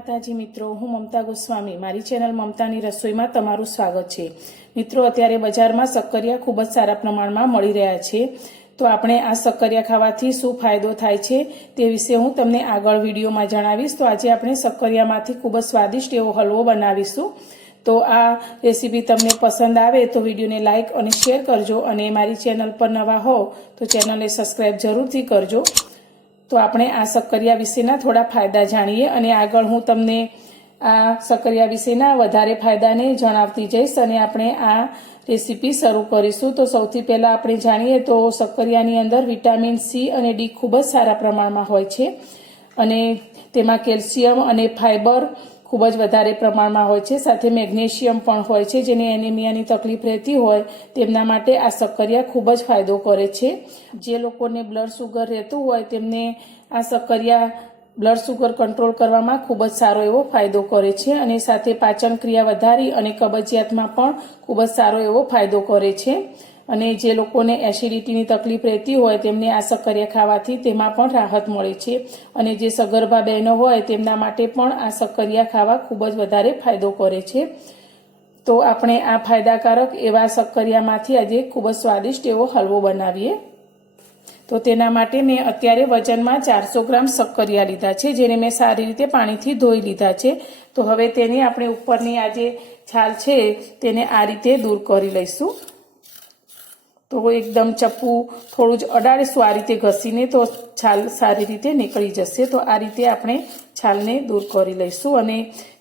માતાજી મિત્રો, હું મમતા ગોસ્વામી મારી ચેનલ મમતાની રસોઈમાં તમારું સ્વાગત છે। મિત્રો, અત્યારે બજારમાં શક્કરિયા ખૂબ જ સારા પ્રમાણમાં મળી રહ્યા છે, તો આપણે આ શક્કરિયા ખાવાથી શું ફાયદો થાય છે તે વિશે હું તમને આગળ વિડીયોમાં જણાવીશ। તો આજે આપણે શક્કરિયામાંથી ખૂબ જ સ્વાદિષ્ટ એવો હલવો બનાવીશું। તો આ રેસીપી તમને પસંદ આવે તો વિડીયોને લાઇક અને શેર કરજો, અને મારી ચેનલ પર નવા હો તો ચેનલને સબસ્ક્રાઈબ જરૂરથી કરજો। તો આપણે આ શક્કરિયા વિશેના થોડા ફાયદા જાણીએ, અને આગળ હું તમને આ શક્કરિયા વિશેના વધારે ફાયદાને જણાવતી જઈશ, અને આપણે આ રેસીપી શરૂ કરીશું। તો સૌથી પહેલાં આપણે જાણીએ તો શક્કરિયાની અંદર વિટામિન સી અને ડી ખૂબ જ સારા પ્રમાણમાં હોય છે, અને તેમાં કેલ્શિયમ અને ફાઇબર ખૂબ જ વધારે પ્રમાણમાં હોય છે, સાથે મેગ્નેશિયમ પણ હોય છે। જેને એનિમિયાની તકલીફ રહેતી હોય તેમના માટે આ શક્કરિયા ખૂબ જ ફાયદો કરે છે। જે લોકોને બ્લડ શુગર રહેતું હોય તેમને આ શક્કરિયા બ્લડ શુગર કંટ્રોલ કરવામાં ખૂબ જ સારો એવો ફાયદો કરે છે, અને સાથે પાચન ક્રિયા વધારી અને કબજિયાતમાં પણ ખૂબ જ સારો એવો ફાયદો કરે છે। અને જે લોકોને એસિડિટીની તકલીફ રહેતી હોય તેમને આ શક્કરિયા ખાવાથી તેમાં પણ રાહત મળે છે, અને જે સગર્ભા બહેનો હોય તેમના માટે પણ આ શક્કરિયા ખાવા ખૂબ જ વધારે ફાયદો કરે છે। તો આપણે આ ફાયદાકારક એવા શક્કરિયામાંથી આજે ખૂબ જ સ્વાદિષ્ટ એવો હલવો બનાવીએ। તો તેના માટે મેં અત્યારે વજનમાં 400 ગ્રામ શક્કરિયા લીધા છે, જેને મેં સારી રીતે પાણીથી ધોઈ લીધા છે। તો હવે તેની આપણે ઉપરની આ જે છાલ છે તેને આ રીતે દૂર કરી લઈશું। તો એકદમ ચપ્પુ થોડું જ અડાડીશું આ રીતે ઘસીને, તો છાલ સારી રીતે નીકળી જશે। તો આ રીતે આપણે છાલને દૂર કરી લઈશું, અને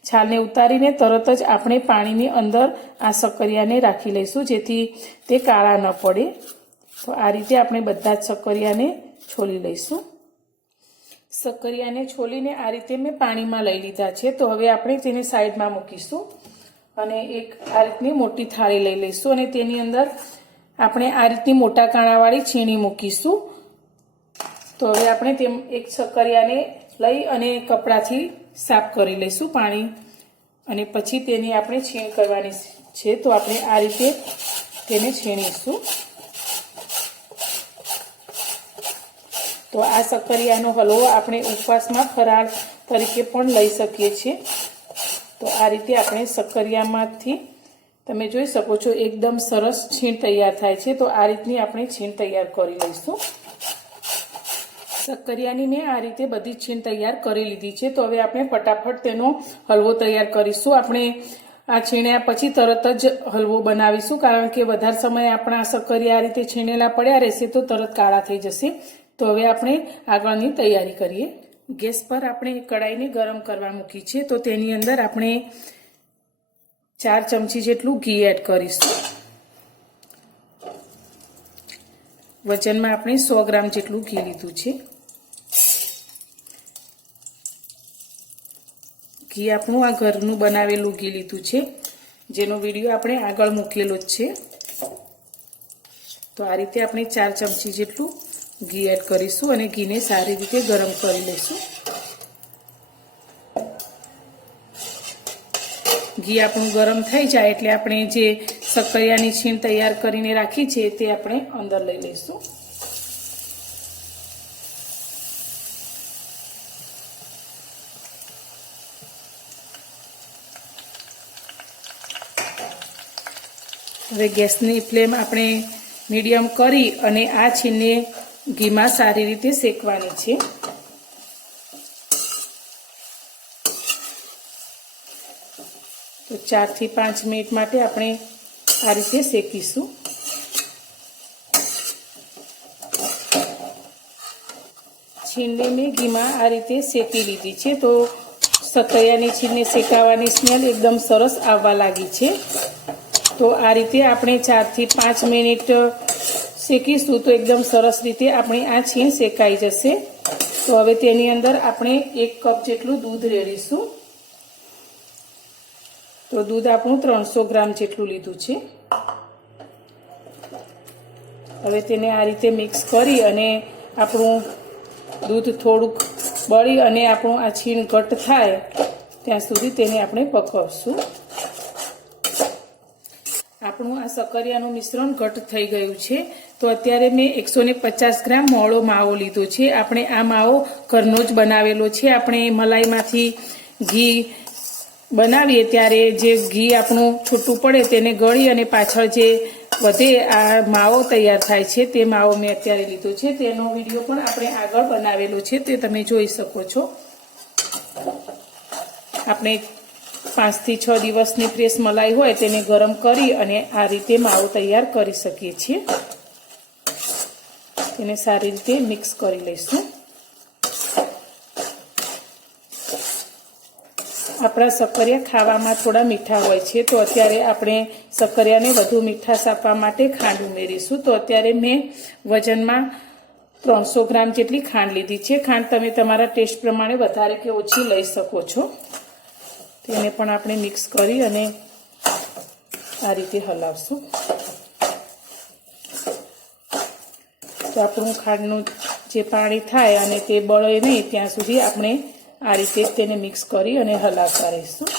છાલને ઉતારીને તરત જ આપણે પાણીની અંદર આ શક્કરિયાને રાખી લઈશું, જેથી તે કાળા ન પડે। તો આ રીતે આપણે બધા જ શક્કરિયાને છોલી લઈશું। શક્કરિયાને છોલીને આ રીતે મેં પાણીમાં લઈ લીધા છે। તો હવે આપણે તેને સાઈડમાં મૂકીશું, અને એક આ રીતની મોટી થાળી લઈ લઈશું, અને તેની અંદર આપણે આ રીતની મોટા કાણાવાળી છીણી મૂકીશું। તો હવે આપણે તેમ એક શક્કરિયાને લઈ અને કપડાથી સાફ કરી લઈશું પાણી, અને પછી તેની આપણે છીણ કરવાની છે। તો આપણે આ રીતે તેને છીણીશું। તો આ શક્કરિયાનો હલવો આપણે ઉપવાસમાં ફરાળ તરીકે પણ લઈ શકીએ છીએ। તો આ રીતે આપણે શક્કરિયામાંથી તમે જોઈ શકો છો એકદમ સરસ છીણ તૈયાર થાય છે। તો આ રીતની આપણે છીણ તૈયાર કરી લઈશું। શક્કરિયાની મેં આ રીતે બધી છીણ તૈયાર કરી લીધી છે। તો હવે આપણે ફટાફટ તેનો હલવો તૈયાર કરીશું। આપણે આ છીણ્યા પછી તરત જ હલવો બનાવીશું, કારણ કે વધારે સમય આપણા શક્કરિયા આ રીતે છીણેલા પડ્યા રહેશે તો તરત કાળા થઈ જશે। તો હવે આપણે આગળની તૈયારી કરીએ। ગેસ પર આપણે કડાઈને ગરમ કરવા મૂકી છે। તો તેની અંદર આપણે 4 ચમચી જેટલું ઘી એડ કરીશું। વજનમાં આપણે 100 ગ્રામ જેટલું ઘી લીધું છે। ઘી આપણું આ ઘરનું બનાવેલું ઘી લીધું છે, જેનો વિડીયો આપણે આગળ મૂકેલો જ છે। તો આ રીતે આપણે 4 ચમચી જેટલું ઘી એડ કરીશું, અને ઘીને સારી રીતે ગરમ કરી લઈશું। ઘી આપણું ગરમ થઈ જાય એટલે આપણે જે શક્કરિયાની છીણ તૈયાર કરીને રાખી છે તે આપણે અંદર લઈ લઈશું। હવે ગેસની ફ્લેમ આપણે મીડિયમ કરી અને આ છીણને ઘીમાં સારી રીતે શેકવાની છે। તો 4 થી 5 મિનિટ માટે આપણે આ રીતે શેકીશું। છીણને મેં ઘીમાં આ રીતે શેકી લીધી છે। તો શક્કરિયાની છીણને શેકાવાની સ્મેલ એકદમ સરસ આવવા લાગી છે। તો આ રીતે આપણે 4 થી 5 મિનિટ શેકીશું તો એકદમ સરસ રીતે આપણી આ છીણ શેકાઈ જશે। તો હવે તેની અંદર આપણે 1 કપ જેટલું દૂધ રેડીશું। તો દૂધ આપણું 300 ગ્રામ જેટલું લીધું છે। હવે તેને આ રીતે મિક્સ કરી અને આપણું દૂધ થોડુંક બળી અને આપણું આ છીણ ઘટ્ટ થાય ત્યાં સુધી તેને આપણે પકવશું। આપણું આ શક્કરિયાનું મિશ્રણ ઘટ્ટ થઈ ગયું છે। તો અત્યારે મેં 150 ગ્રામ મોળો માવો લીધો છે। આપણે આ માવો ઘરનો જ બનાવેલો છે। આપણે મલાઈમાંથી ઘી બનાવીએ ત્યારે જે ઘી આપણું છૂટું પડે તેને ગળી અને પાછળ જે વધે આ માવો તૈયાર થાય છે તે માવો મેં અત્યારે લીધો છે. તેનો વિડીયો પણ આપણે આગળ બનાવેલો છે, તે તમે જોઈ શકો છો. આપણે 5 થી 6 દિવસની ફ્રેશ મલાઈ હોય તેને ગરમ કરી અને આ રીતે માવો તૈયાર કરી શકીએ છીએ. તેને સારી રીતે મિક્સ કરી લઈશું. આપણા સક્કરિયા ખાવામાં થોડા મીઠા હોય છે, તો અત્યારે આપણે સક્કરિયાને વધુ મીઠાશ આપવા માટે ખાંડ ઉમેરીશું. તો અત્યારે મેં વજનમાં 300 ગ્રામ જેટલી ખાંડ લીધી છે. ખાંડ તમે તમારા ટેસ્ટ પ્રમાણે વધારે કે ઓછી લઈ શકો છો. તેને પણ આપણે મિક્સ કરી અને આ રીતે હલાવશું. તો આપણું ખાંડનું જે પાણી થાય અને તે બળે નહીં ત્યાં સુધી આપણે આ રીતે તેને મિક્સ કરી અને હલાવતા રહીશું.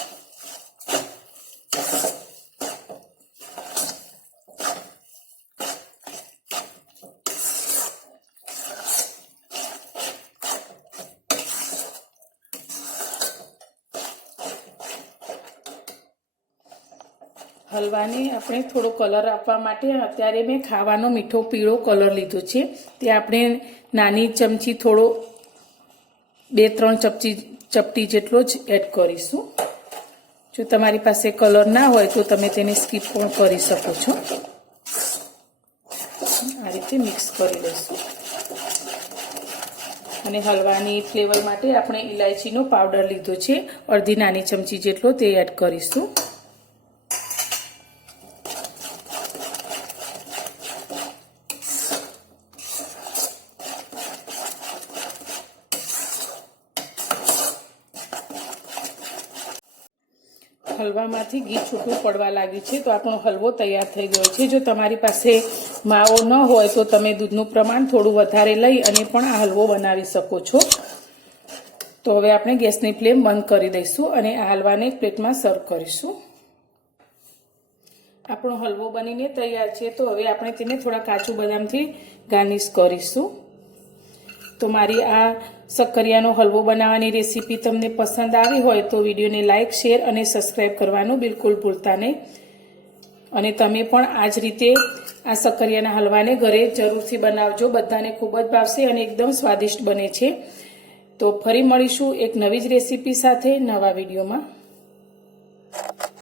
હલવાને આપણે થોડો કલર આપવા માટે અત્યારે મેં ખાવાનો મીઠો પીળો કલર લીધો છે. તે આપણે નાની ચમચી થોડો 2-3 ચપટી જેટલો જ એડ કરીશું. જો તમારી પાસે કલર ના હોય તો તમે તેને સ્કીપ પણ કરી શકો છો. આ રીતે મિક્સ કરી લઈશું. અને હલવાની ફ્લેવર માટે આપણે ઇલાયચીનો પાવડર લીધો છે, અડધી નાની ચમચી જેટલો, તે એડ કરીશું. હલવામાંથી ઘી છૂટું પડવા લાગ્યું છે, તો આપણો હલવો તૈયાર થઈ ગયો છે. જો તમારી પાસે માવો ન હોય તો તમે દૂધનું પ્રમાણ થોડું વધારે લઈ અને પણ આ હલવો બનાવી શકો છો. તો હવે આપણે ગેસની ફ્લેમ બંધ કરી દઈશું અને આ હલવાને એક પ્લેટમાં સર્વ કરીશું. આપણો હલવો બનીને તૈયાર છે. તો હવે આપણે તેને થોડા કાજુ બદામથી ગાર્નિશ કરીશું. તો મારી આ સક્કરિયાનો હલવો બનાવવાની રેસીપી તમને પસંદ આવી હોય તો વિડીયોને લાઇક, શેર અને સબસ્ક્રાઈબ કરવાનું બિલકુલ ભૂલતા નહીં. અને તમે પણ આ જ રીતે આ સક્કરિયાના હલવાને ઘરે જરૂરથી બનાવજો. બધાને ખૂબ જ ભાવશે અને એકદમ સ્વાદિષ્ટ બને છે. તો ફરી મળીશું એક નવી જ રેસીપી સાથે નવા વિડીયોમાં.